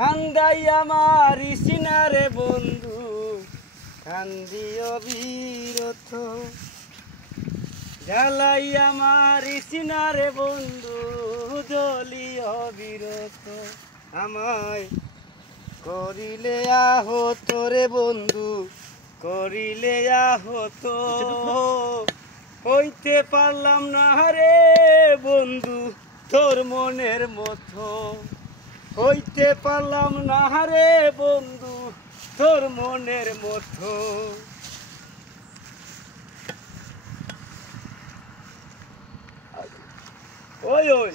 কান্দাই আমার সিনারে বন্ধু কান্দিও বিরত জ্বালাই আমার সিনারে বন্ধু জ্বলিও বিরত আমায় করিলে আহত রে বন্ধু করিলে আহত হইতে পারলাম না রে বন্ধু তোর মনের মতো হইতে পারলাম না রে বন্ধু তোর মনের মতো ওই ওই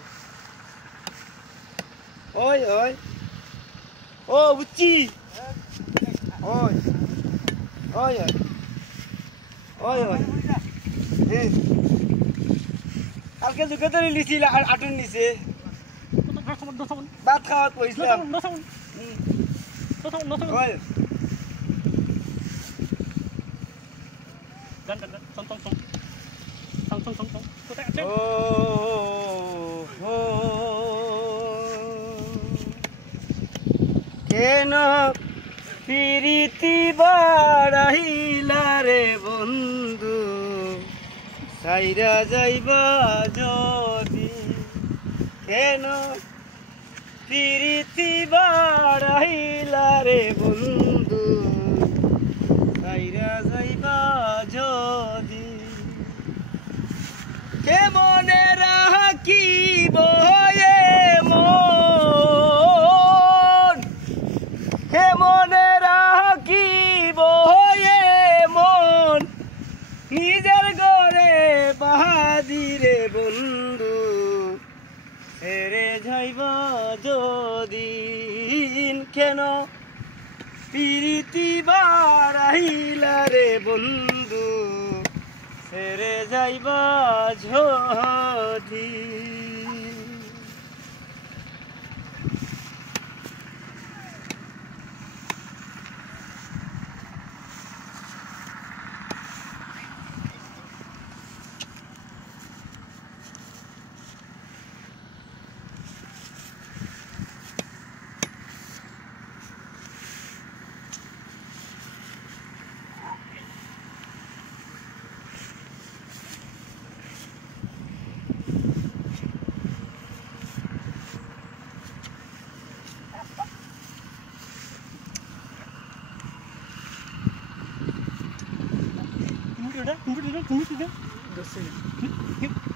ওই ওই ও বুঝছি ওই ওই ওই ওই ওই কালকে যুগে তো লিছিল আটুন নিছে ভাত খাওয়াত বসলাম কেন প্রীতি বাড়াইলা রে বন্ধু সাইরা যাইবা যদি কেন প্রীতি বাড়াইলা রে বন্ধু সাইরা যাইবা যদি কেমনে রাখিব মন কেমনে রাখিব মন নিজের ঘরে বাহাদিরে বন্ধু হেরে যাইব যদি কেন প্রীতি বাড়াইলা রে বন্ধু হেরে যাইব যদি Tunggu,